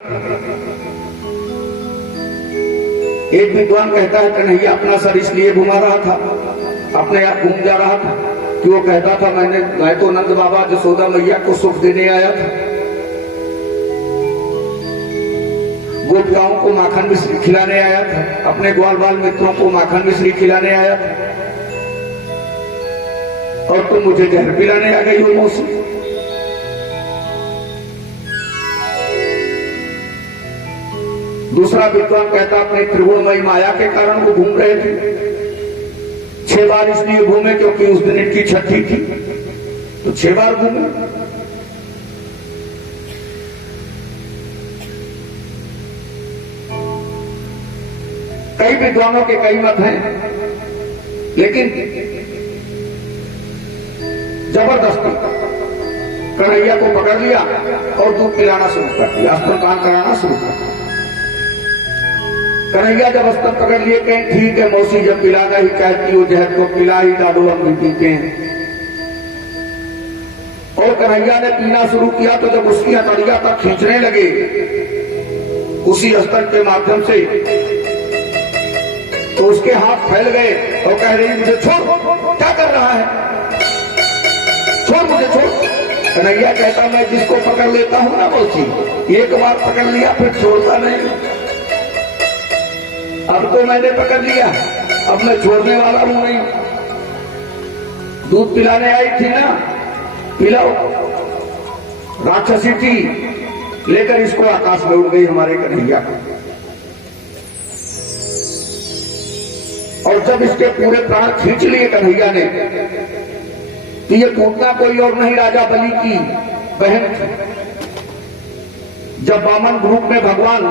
एक विद्वान कहता है कन्हैया अपना सर इसलिए घुमा रहा था, अपने आप घूम जा रहा था कि वो कहता था मैं तो नंद बाबा जसोदा मैया को सुख देने आया था, गोपिकाओं को माखन मिश्री खिलाने आया था, अपने ग्वाल बाल मित्रों को माखन मिश्री खिलाने आया था, और तुम मुझे जहर पिलाने आ गई हो मौसी। दूसरा विद्वान कहता अपने त्रिगुणमयी माया के कारण वो घूम रहे थे, 6 बार इसलिए घूमे क्योंकि उस दिन इनकी छठी थी, तो 6 बार घूमे। कई विद्वानों के कई मत हैं, लेकिन जबरदस्ती कन्हैया को पकड़ लिया और दूध पिलाना शुरू कर दिया, स्तनपान कराना शुरू कर दिया। कन्हैया जब स्तन पकड़ लिए कहें ठीक है मौसी, जब पिलाना ही कहती हो जहर को पिला ही डालो, हम भी पीते हैं। और कन्हैया ने पीना शुरू किया तो जब उसकी हथेलियां तक खींचने लगे उसी स्तन के माध्यम से, तो उसके हाथ फैल गए और कह रही मुझे छोड़, क्या कर रहा है, छोड़ मुझे छोड़। कन्हैया कहता मैं जिसको पकड़ लेता हूं ना मौसी, एक बार पकड़ लिया फिर छोड़ता नहीं, अब तो मैंने पकड़ लिया, अब मैं छोड़ने वाला हूं नहीं। दूध पिलाने आई थी ना, पिलाओ। राक्षसी थी, लेकर इसको आकाश में उड़ गई हमारे कन्हैया को, और जब इसके पूरे प्राण खींच लिए कन्हैया ने, तो ये पूतना कोई और नहीं राजा बलि की बहन थी। जब वामन ग्रुप में भगवान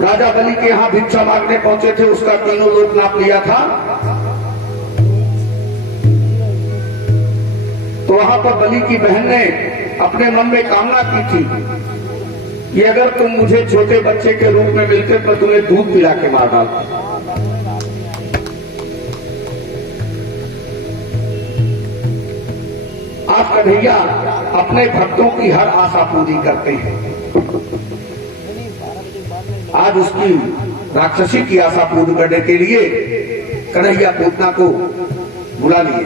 राजा बलि के यहां भिक्षा मांगने पहुंचे थे, उसका तीनों लोक नाप लिया था, तो वहां पर बलि की बहन ने अपने मन में कामना की थी कि अगर तुम मुझे छोटे बच्चे के रूप में मिलते तो तुम्हें दूध पिला के मार डालती। आज कन्हैया अपने भक्तों की हर आशा पूरी करते हैं। आज उसकी राक्षसी की आशा पूर्ण करने के लिए कन्हैया पूतना को बुला लिए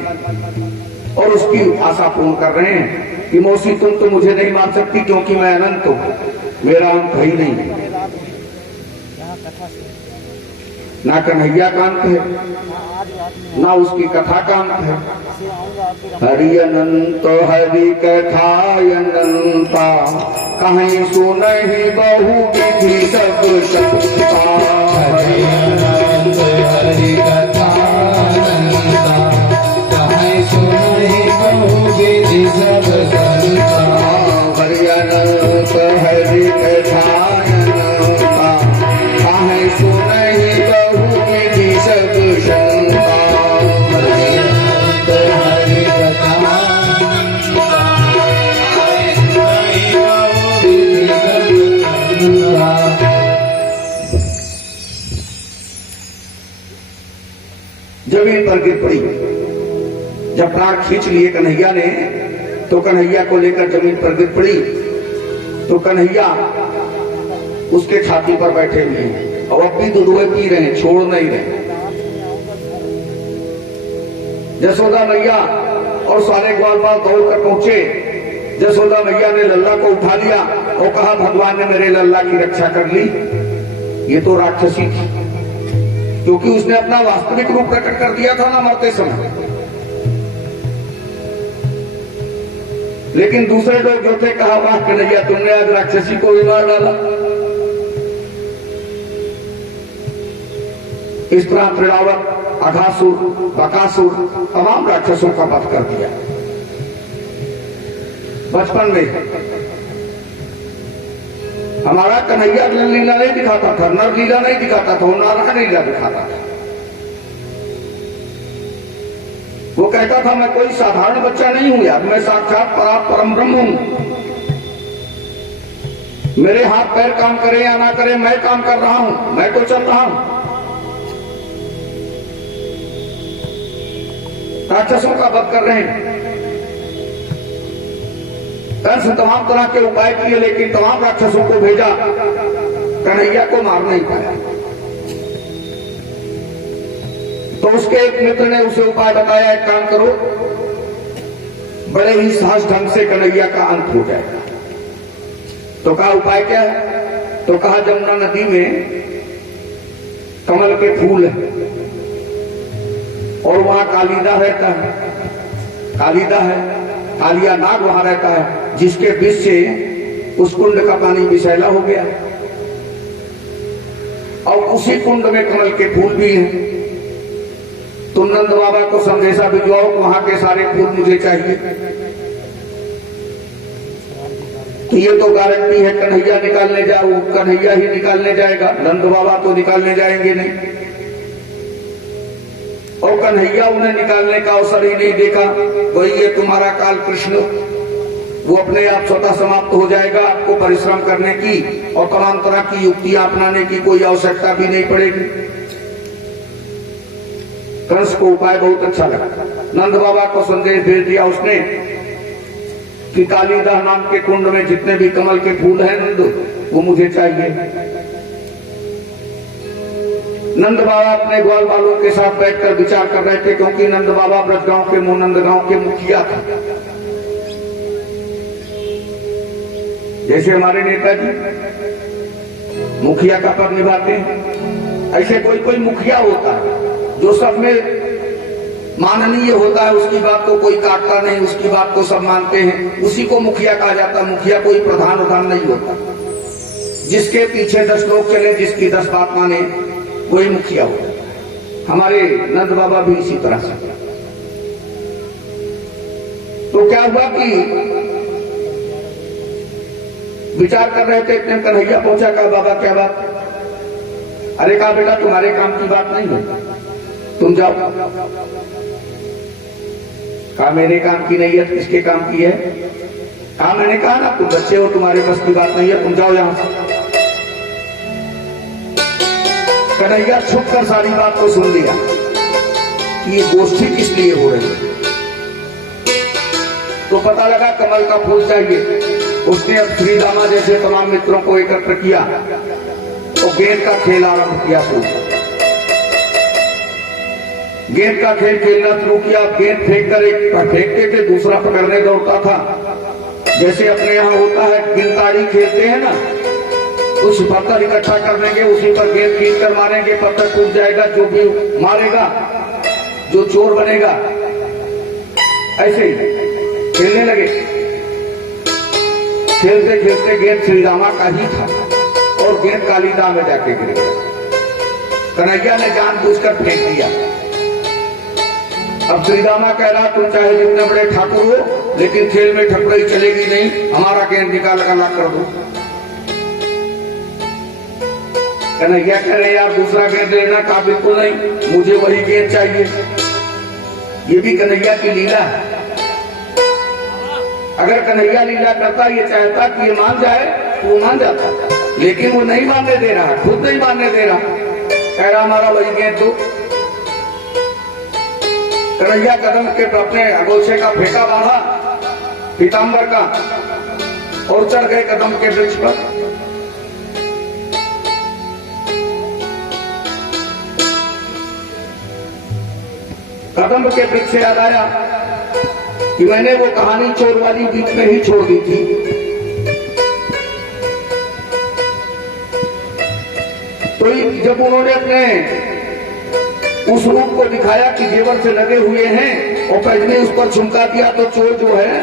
और उसकी आशा पूर्ण कर रहे हैं कि मौसी तुम तो मुझे नहीं मार सकती क्योंकि मैं अनंत हूं, मेरा अंत ही नहीं है। ना कन्हैया का अंत है ना उसकी कथा का अंत है। हरि अनंत हरि कथा अनंता, कहीं सुनहि बहु विधि सब संता। हरि अनंत हरि कथा अनंता, कहीं सुनहि बहु विधि सब संता। हरि अनंत हरि कथा अनंता, कहीं सुनहि बहु विधि सब संता। जमीन पर गिर पड़ी। जब प्राण खींच लिए कन्हैया ने, तो कन्हैया को लेकर जमीन पर गिर पड़ी, तो कन्हैया उसके छाती पर बैठे हुए हैं और अब भी दूधे पी रहे हैं, छोड़ नहीं रहे। जसोदा मैया और सारे ग्वाल बाल दौड़ कर पहुंचे। जसोदा मैया ने लल्ला को उठा लिया और कहा भगवान ने मेरे लल्ला की रक्षा कर ली। ये तो राक्षसी थी, क्योंकि उसने अपना वास्तविक रूप प्रकट कर दिया था ना मरते समय। लेकिन दूसरे लोग जो थे कहा वाह कन्हैया तुमने आज राक्षसी को भी मार डाला। इस तरह त्रिरावत, अघासुर, बकासुर तमाम राक्षसों का वध कर दिया। बचपन में हमारा कन्हैया लीला नहीं दिखाता था, नर लीला नहीं दिखाता था, वो नारायण लीला दिखाता था। वो कहता था मैं कोई साधारण बच्चा नहीं हूं यार, मैं साक्षात परम ब्रह्म हूं। मेरे हाथ पैर काम करे या ना करे, मैं काम कर रहा हूं, मैं तो चल रहा हूं। राक्षसों का वध कर रहे हैं। कंस तमाम तरह के उपाय किए, लेकिन तमाम राक्षसों को भेजा, कन्हैया को मार नहीं पाया। तो उसके एक मित्र ने उसे उपाय बताया, एक काम करो, बड़े ही साहस ढंग से कन्हैया का अंत हो जाएगा। तो कहा उपाय क्या है? तो कहा जमुना नदी में कमल के फूल है और वहां कालिदा रहता है, कालिदा है, कालिया नाग वहां रहता है, जिसके विष से उस कुंड का पानी विषैला हो गया और उसी कुंड में कमल के फूल भी हैं। तुम नंद बाबा को संदेशा भिजवाओ, वहां के सारे फूल मुझे चाहिए। तो ये तो गारंटी है कन्हैया निकालने जाओ, कन्हैया ही निकालने जाएगा, नंद बाबा तो निकालने जाएंगे नहीं। और कन्हैया उन्हें निकालने का अवसर ही नहीं देखा। वही ये तुम्हारा काल कृष्ण, वो अपने आप स्वतः समाप्त हो जाएगा, आपको परिश्रम करने की और तमाम तरह की युक्तियां अपनाने की कोई आवश्यकता भी नहीं पड़ेगी। कंस को उपाय बहुत अच्छा लगा। नंद बाबा को संदेश भेज दिया उसने कि कालिदाह नाम के कुंड में जितने भी कमल के फूल हैं नंद, वो मुझे चाहिए। नंद बाबा अपने ग्वाल बालों के साथ बैठकर विचार कर रहे थे, क्योंकि नंद बाबा ब्रजगांव के मोनंद गांव के मुखिया थे। जैसे हमारे नेताजी मुखिया का पद निभाते हैं, ऐसे कोई कोई मुखिया होता है जो सब में माननीय होता है, उसकी बात को कोई काटता नहीं, उसकी बात को सब मानते हैं, उसी को मुखिया कहा जाता है। मुखिया कोई प्रधान नहीं होता, जिसके पीछे 10 लोग चले, जिसकी 10 बात माने, वही मुखिया होता है। हमारे नंद बाबा भी इसी तरह से। तो क्या हुआ कि विचार कर रहे थे, इतने कन्हैया पहुंचा, कहा बाबा क्या बात? अरे कहा बेटा तुम्हारे काम की बात नहीं है, तुम जाओ। कहा मेरे काम की नहीं है, किसके काम की है? कहा मैंने कहा ना तुम बच्चे हो, तुम्हारे बस की बात नहीं है, तुम जाओ यहां से। कन्हैया छुप कर सारी बात को सुन लिया कि ये गोष्ठी किस लिए हो रही है। तो पता लगा कमल का फूल चाहिए। उसने अब श्रीदामा जैसे तमाम मित्रों को एकत्र किया तो गेंद का खेल आरंभ किया। गेंद का खेल खेलना शुरू किया। गेंद फेंक कर एक फेंकते थे, दूसरा पकड़ने दौड़ता था। जैसे अपने यहाँ होता है गिनतारी खेलते हैं ना, कुछ पत्थर इकट्ठा कर लेंगे, उसी पर गेंद खींच कर मारेंगे, पत्थर टूट जाएगा, जो भी मारेगा जो चोर बनेगा। ऐसे ही खेलने लगे। खेलते खेलते गेंद श्रीरामा का ही था और गेंद कालिदा में जाके गिर गया। कन्हैया ने जानबूझकर फेंक दिया। अब श्रीरामा कह रहा तुम चाहे जितने बड़े ठाकुर हो, लेकिन खेल में ठकुराई चलेगी नहीं, हमारा गेंद निकाल कर दो। कन्हैया कह रहे यार दूसरा गेंद लेना, कहा बिल्कुल नहीं, मुझे वही गेंद चाहिए। ये भी कन्हैया की लीला है। अगर कन्हैया लीला करता, ये चाहता कि ये मान जाए तो वो मान जाता, लेकिन वो नहीं मानने दे रहा, खुद नहीं मानने दे रहा, कह रहा हमारा वही गेंद दो। कन्हैया कदम के अपने अगोछे का फेंका बांधा पीताम्बर का और चढ़ गए कदम के वृक्ष पर। कदम के वृक्ष से याद आया कि मैंने वो कहानी चोर वाली बीच में ही छोड़ दी थी। तो जब उन्होंने अपने उस रूप को दिखाया कि जेवर से लगे हुए हैं और पैजनी उस पर झुमका दिया, तो चोर जो है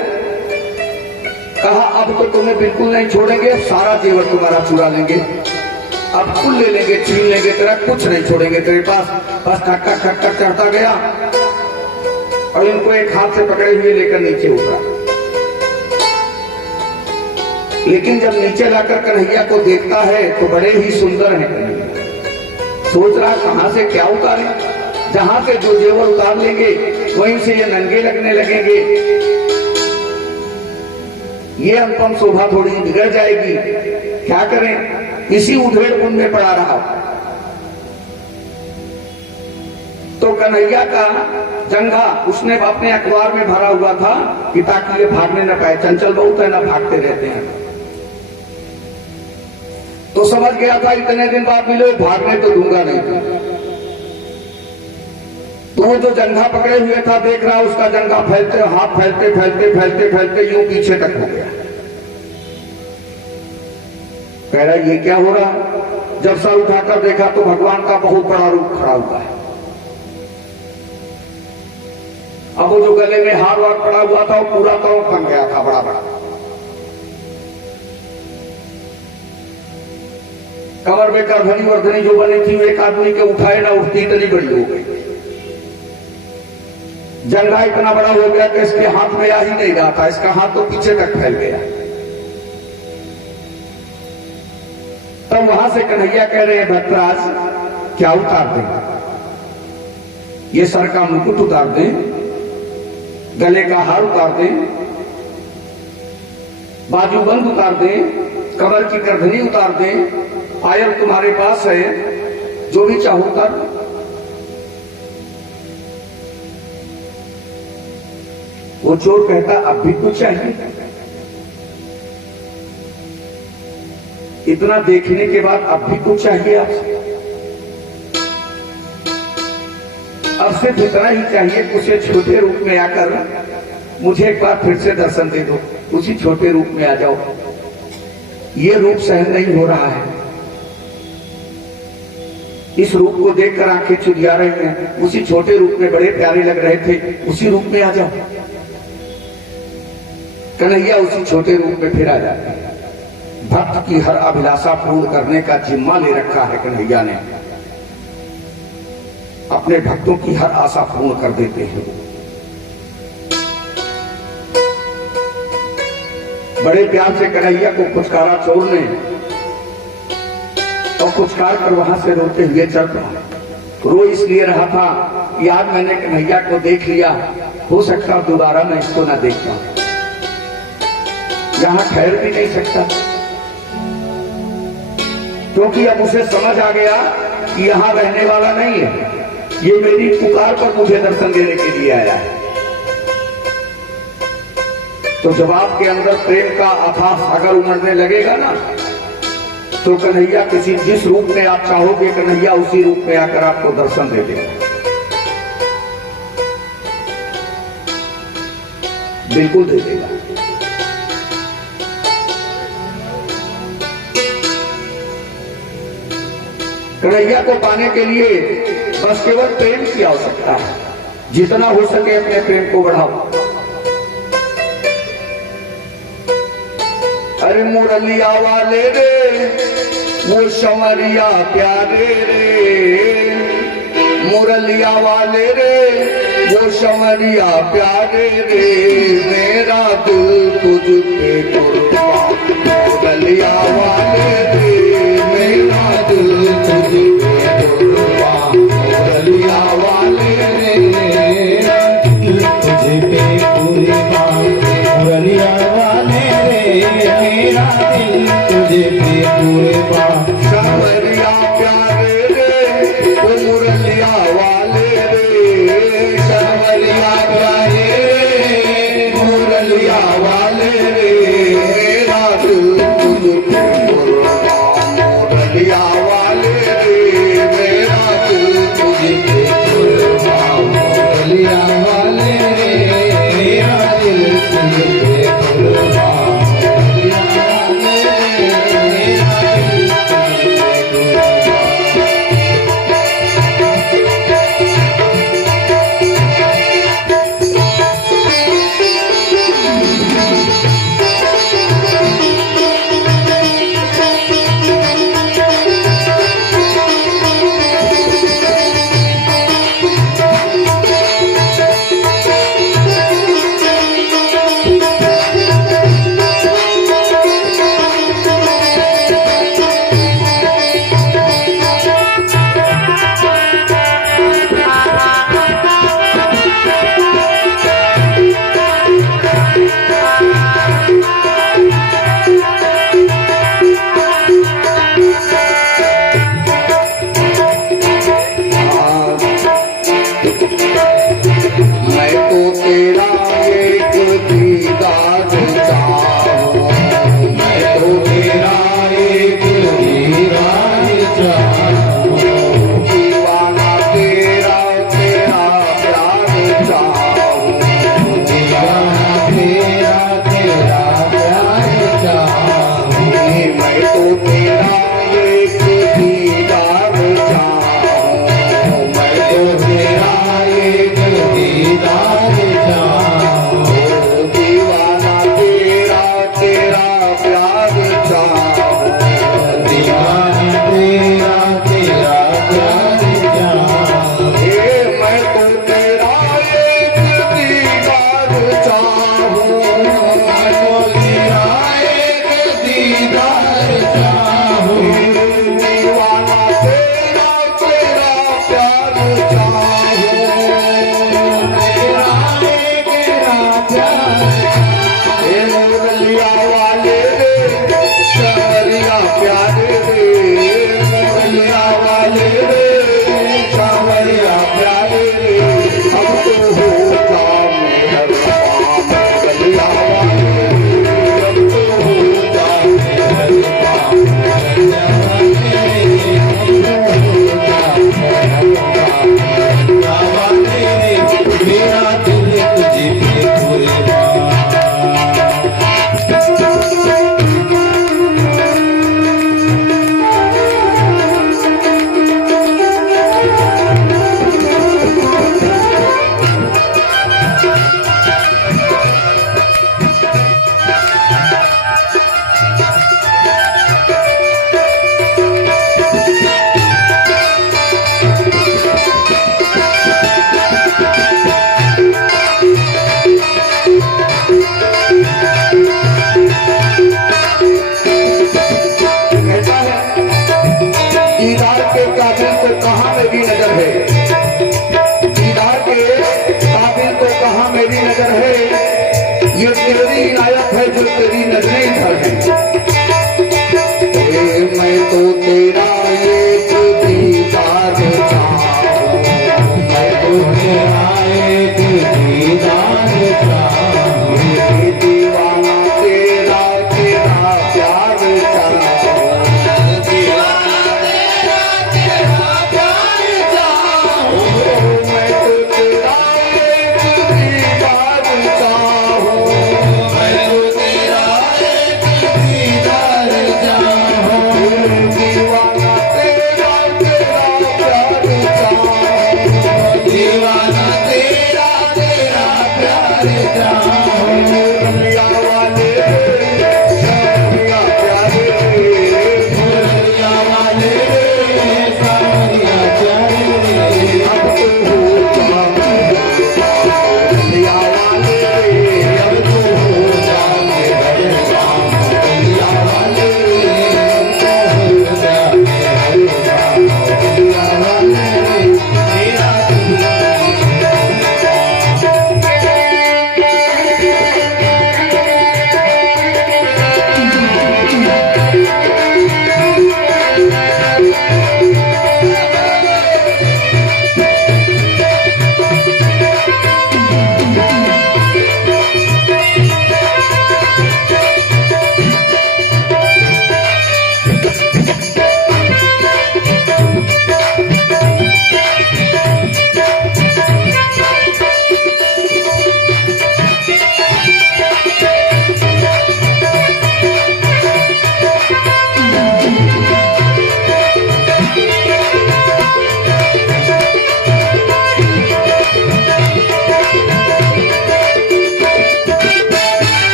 कहा अब तो तुम्हें बिल्कुल नहीं छोड़ेंगे, अब सारा जेवर तुम्हारा चुरा लेंगे, अब कुल ले लेंगे, छीन लेंगे, तेरा कुछ नहीं छोड़ेंगे तेरे पास। बस खट खट खट चढ़ता गया और इनको एक हाथ से पकड़े हुए लेकर नीचे उतरा। लेकिन जब नीचे लाकर कन्हैया को देखता है तो बड़े ही सुंदर हैं कन्हैया। सोच रहा कहां से क्या उतारे, जहां से जो जेवर उतार लेंगे वहीं से ये नंगे लगने लगेंगे, ये अनुपम शोभा थोड़ी बिगड़ जाएगी, क्या करें। इसी उधेड़ पुन में पड़ा रहा। तो कन्हैया का जंघा उसने अपने अखबार में भरा हुआ था कि ताकि ये भागने न पाए, चंचल बहुत है ना, भागते रहते हैं। तो समझ गया था इतने दिन बाद मिले, भागने तो दूंगा नहीं। तो वो जो जंघा पकड़े हुए था देख रहा, उसका जंघा फैलते, हाथ फैलते फैलते फैलते फैलते यूं पीछे तक हो गया। कह रहा ये क्या हो रहा? जब सर उठाकर देखा तो भगवान का बहुत बड़ा रूप खड़ा हुआ है। अब वो जो गले में हार वार पड़ा हुआ था वो पूरा तरह बन गया था, बड़ा बड़ा। कमर में करधनी वर्धनी जो बनी थी, एक आदमी के उठाए ना उठती इतनी बड़ी हो गई। जंघा इतना बड़ा हो गया कि इसके हाथ में आ ही नहीं रहा था, इसका हाथ तो पीछे तक फैल गया। तब वहां से कन्हैया कह रहे हैं, भक्तराज क्या उतार दें? ये सर का मुकुट उतार दें, गले का हार उतार दें, बाजूबंद उतार दें, कमर की करधनी उतार दें, पायल तुम्हारे पास है, जो भी चाहो उतार दो। वो चोर कहता अब भी कुछ चाहिए? इतना देखने के बाद अब भी कुछ चाहिए आपसे? अब सिर्फ इतना ही चाहिए, उसे छोटे रूप में आकर मुझे एक बार फिर से दर्शन दे दो, उसी छोटे रूप में आ जाओ। ये रूप सहन नहीं हो रहा है, इस रूप को देखकर आंखें चुरिया रही हैं। उसी छोटे रूप में बड़े प्यारे लग रहे थे, उसी रूप में आ जाओ। कन्हैया उसी छोटे रूप में फिर आ जाते हैं। भक्त की हर अभिलाषा पूर्ण करने का जिम्मा ले रखा है कन्हैया ने, अपने भक्तों की हर आशा पूर्ण कर देते हैं। बड़े प्यार से कन्हैया को पुचकारा चोर ने, और पुचकार कर वहां से रोते हुए चल पड़ा। रो इसलिए रहा था कि आज मैंने कन्हैया को देख लिया, हो सकता दोबारा मैं इसको ना देख पाऊं, यहां ठहर भी नहीं सकता, क्योंकि अब उसे समझ आ गया कि यहां रहने वाला नहीं है, ये मेरी पुकार पर मुझे दर्शन देने के लिए आया है। तो जब आपके अंदर प्रेम का अथाह सागर उमड़ने लगेगा ना, तो कन्हैया किसी जिस रूप में आप चाहोगे, कन्हैया उसी रूप में आकर आपको दर्शन दे देगा, बिल्कुल दे देगा। कन्हैया को पाने के लिए बस केवल प्रेम की आवश्यकता है। जितना हो सके अपने प्रेम को बढ़ाओ। अरे मुरलिया वाले रे वो संवरिया प्यारे रे, मुरलिया वाले रे वो संवरिया प्यारे रे, मेरा दिल तुझ पे कुर्बान। मुरलिया वाले रे मेरा दिल तुझ पे कुर्बान। मुरलिया वाले रे मेरा दिल तुझ पे कुर्बान। मुरलिया वाले रे मेरा दिल तुझ पे कुर्बान। संवरिया प्यारे रे वो मुरलिया वाले रे, संवरिया प्यारे रे मुरलिया वाले रे, मेरा दिल तुझ पे कुर्बान। मुरलिया वाले रे मेरा दिल तुझ पे कुर्बान। मुरलिया वाले रे मेरा दिल तुझ पे कुर्बान।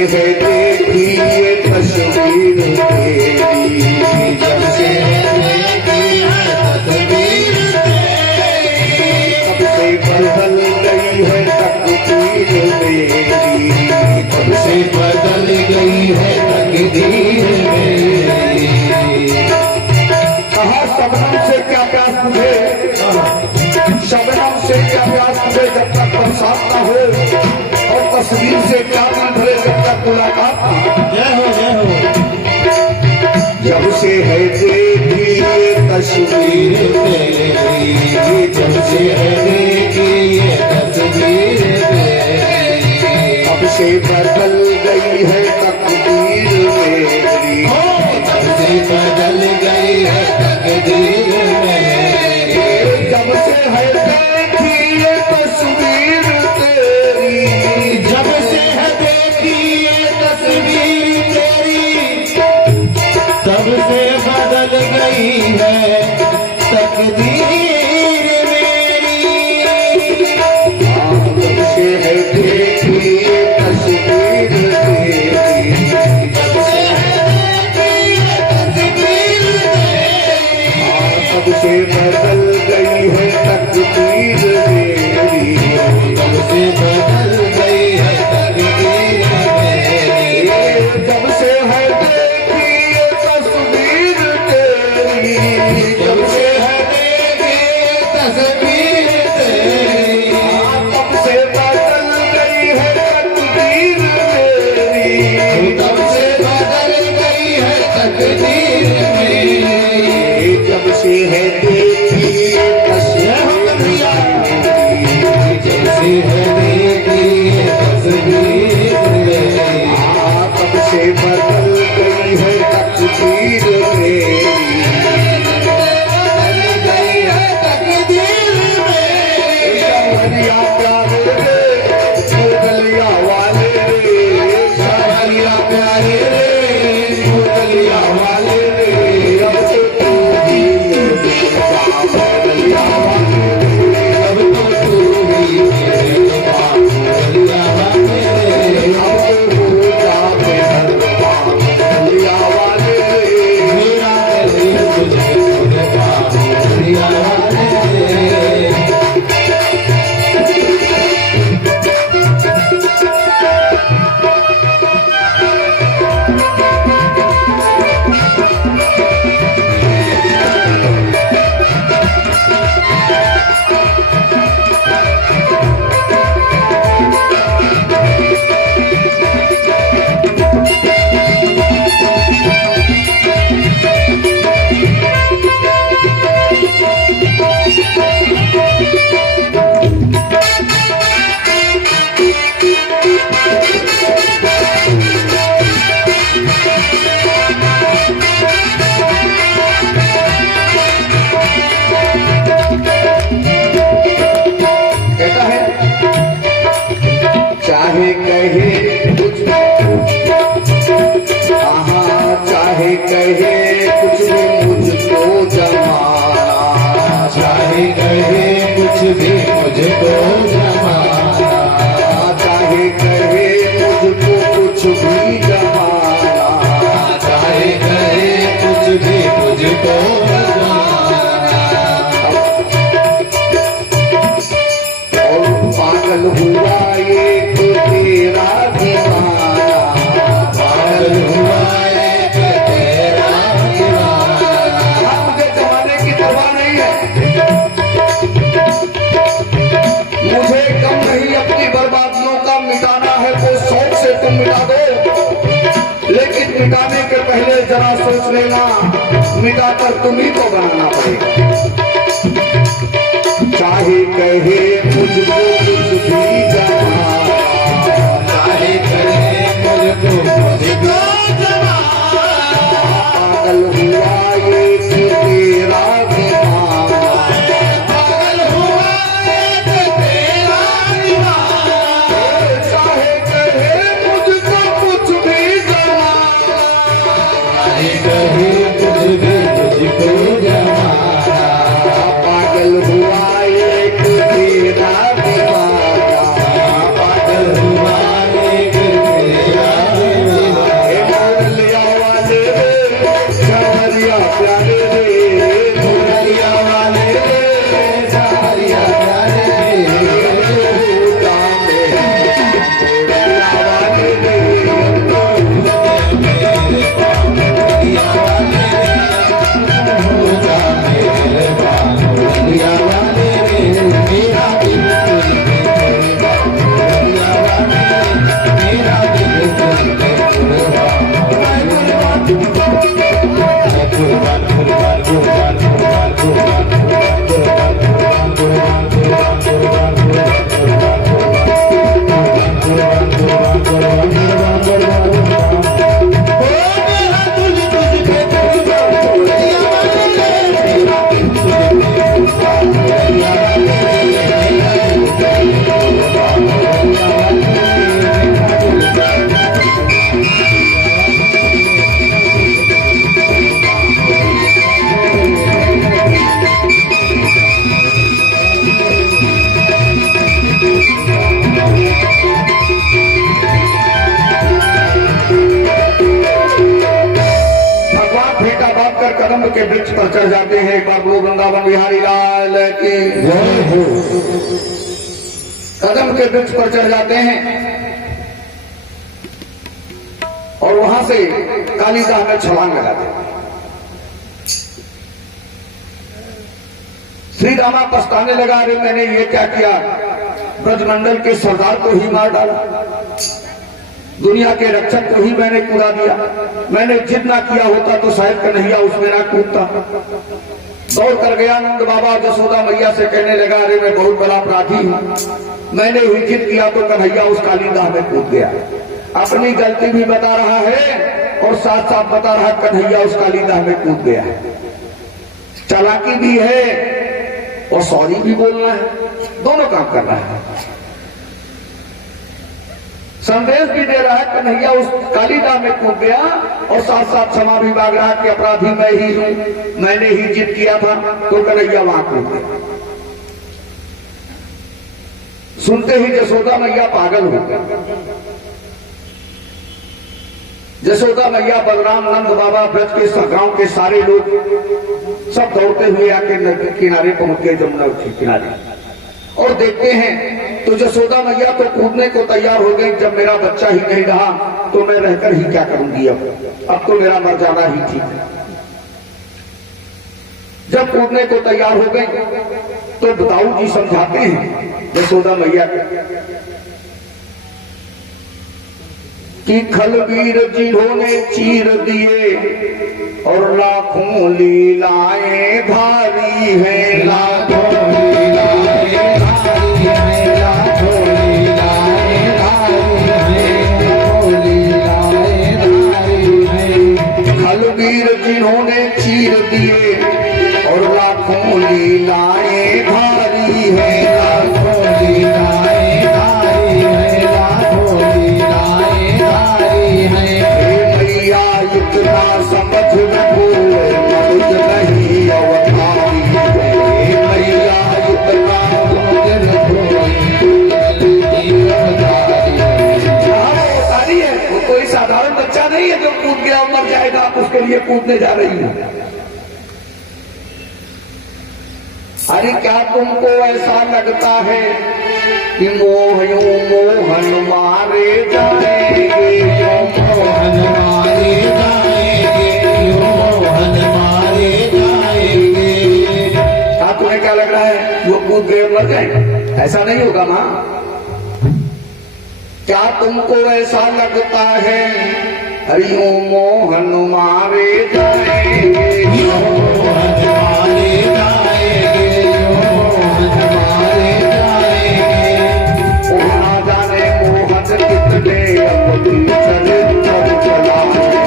है देखी ये तस्वीर तेरी, जब से देखी है तस्वीर तेरी, तब से बदल गई है तकदीर मेरी, तब से बदल गई है तकदीर मेरी। कहा शबनम से क्या प्यास तुझे, शबनम से क्या प्यास तुझे जब तक बरसात न हो, और तस्वीर से क्या दिल भरे जब तक मुलाकात न। जय हो जय हो। जब से है देखी ये तस्वीर तेरी, जब से है देखी ये तस्वीर तेरी, तब से बदल गई है तकदीर मेरी, तब से बदल गई है तकदीर मेरी। जब से है देखी ये तस्वीर तेरी, जब से है देखी ये तस्वीर तेरी, तब से बदल गई है तकदीर मेरी। जब से है देखी ये तस्वीर तेरी, जब से है देखी ये तस्वीर तेरी, तब से बदल गई है तकदीर मेरी, तब से बदल गई है तकदीर मेरी। जब से है देखी ये तस्वीर तेरी, जब से है देखी ये तस्वीर तेरी, तब से बदल गई है तकदीर मेरी, तब से बदल गई है तकदीर मेरी। जब से है देखी ये तस्वीर तेरी, जब से है देखी ये तस्वीर तेरी, तब से बदल गई है तकदीर मेरी। बदल गई है तकदीर मेरी। सावरिया प्यारे रे, मुगलिया वाले रे, सावरिया प्यारे रे, मुगलिया वाले रे, अब तो तू ही मेरे मुगलिया वाले रे, अब तो तू ही मेरे मुगलिया वाले रे। अब तो हो जाते हर मुगलिया वाले रे। मेरा दिल तुझे मुगलिया वाले रे। कहता है चाहे कहे कुछ, हाँ चाहे कहे कुछ भी मुझको जमाना, चाहे कहे कुछ भी मुझको जमाना, चाहे कहे मुझको कुछ भी जमाना, चाहे कहे कुछ भी मुझको जमाना। और पागल हुआ एक तेरा दीवाना, पागल हुआ एक तेरा दीवाना। मुझे जमाने की परवाह नहीं है, मुझे कम नहीं अपनी बर्बादियों का मिटाना है, तो शौक से तुम मिटा दो, लेकिन मिटाने के पहले जरा सोच लेना, मिटाकर तुम ही को बनाना पड़ेगा। चाहे कहे मुझको कुछ भी जमाना, चाहे कहे मुझको मुझको जमाना। पागल हुआ एक तेरा दीवाना, पागल हुआ एक तेरा दीवाना। चाहे कहे मुझको कुछ भी जमाना, चाहे कहे कुछ भी मुझको जमाना। पागल हुआ एक तेरा दीवाना। कदम के वृक्ष पर चढ़ जाते हैं। एक बार बोलो वृंदावन बिहारी लाल की जय हो। कदम के वृक्ष पर चढ़ जाते हैं और वहां से कालिदास में छलांग लगाते हैं। श्री रामा पछताने लगा, अरे मैंने ये क्या किया, ब्रजमंडल के सरदार को ही मार डाला, दुनिया के रक्षक को ही मैंने कूदा दिया, मैंने जिद ना किया होता तो शायद कन्हैया उसमें ना कूदता। दौड़ कर गया नंद बाबा जसोदा मैया से कहने लगा, अरे मैं बहुत बड़ा अपराधी हूँ, मैंने ही जिद किया तो कन्हैया उस कालिदास में कूद गया। अपनी गलती भी बता रहा है और साथ साथ बता रहा कन्हैया उस कालिदास में कूद गया है। चालाकी भी है और सॉरी भी बोलना है, दोनों काम कर रहा है। संदेश भी दे रहा है कन्हैया उस कालिदास में कूद गया और साथ साथ क्षमा भी मांग रहा कि अपराधी मैं ही हूं, मैंने ही जिद किया था तो कन्हैया वहां कूद गया। सुनते ही जसोदा मैया पागल हो गई। जसोदा मैया, बलराम, नंद बाबा, ब्रज के गांव के सारे लोग सब दौड़ते हुए आके नदी किनारे पहुंच गए, जमुना के किनारे, और देखते हैं तो जसोदा मैया तो कूदने को तैयार हो गई। जब मेरा बच्चा ही नहीं रहा तो मैं रहकर ही क्या करूंगी, अब तो मेरा मर जाना ही ठीक है। जब कूदने को तैयार हो गई तो बताऊ जी समझाते हैं जसोदा मैया कि खलवीर जिन्होंने चीर दिए और लाखों लीलाएं धारी हैं, लाखों लीलाएं धारी हैं, लाखों लीलाएं धारी हैं, लाखों लीलाएं धारी हैं। खलवीर जिन्होंने चीर दिए और लाखों लीलाएं धारी हैं, लाखों लीलाएं धारी हैं, लाखों लीलाएं धारी हैं। मैया इतना समझ रखो मनुज नहीं अवतारी है, मैया इतना समझ रखो अवतारी है। वो कोई साधारण बच्चा नहीं है जो कूद गया और मर जाएगा, आप उसके लिए कूदने जा रही हो। अरे क्या तुमको ऐसा लगता है कि मोहन मारे जाएंगे, मोहन मारे जाएंगे, मोहन मारे जाएंगे। क्या तुम्हें क्या लग रहा है वो कूद गए मर जाएंगे? ऐसा नहीं होगा मां। क्या तुमको ऐसा लगता है हरिओ मोहन मारे जाएंगे, मोहन मारे जाएंगे, मोहन मारे जाएंगे। ओ ना जाने मोहन कितने अपनी चरित्र चलाएंगे,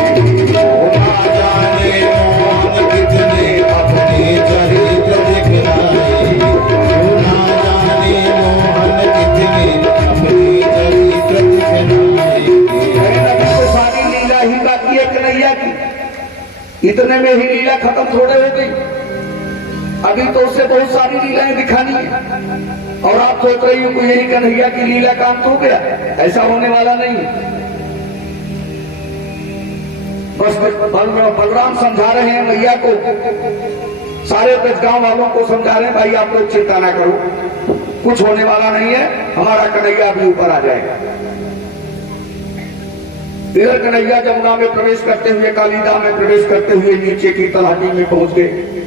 ओ ना जाने मोहन कितने अपने चरित्र दिखलाएंगे, ओ ना जाने मोहन कितने अपने चरित्र दिखलाएंगे। सारी लीला ही बाकी है कन्हैया की, इतने में ही लीला खत्म थोड़े हो गई, अभी तो उससे बहुत सारी लीलाएं दिखानी है। और आप सोच रही हो कि यही कन्हैया की लीला का अंत हो गया, ऐसा होने वाला नहीं। बस बलराम समझा रहे हैं मैया को, सारे ब्रजगांव वालों को समझा रहे हैं भाई आप लोग चिंता ना करो, कुछ होने वाला नहीं है, हमारा कन्हैया भी ऊपर आ जाएगा। इधर कन्हैया जमुना में प्रवेश करते हुए, कालिदास में प्रवेश करते हुए नीचे की तलहटी में पहुंच गए।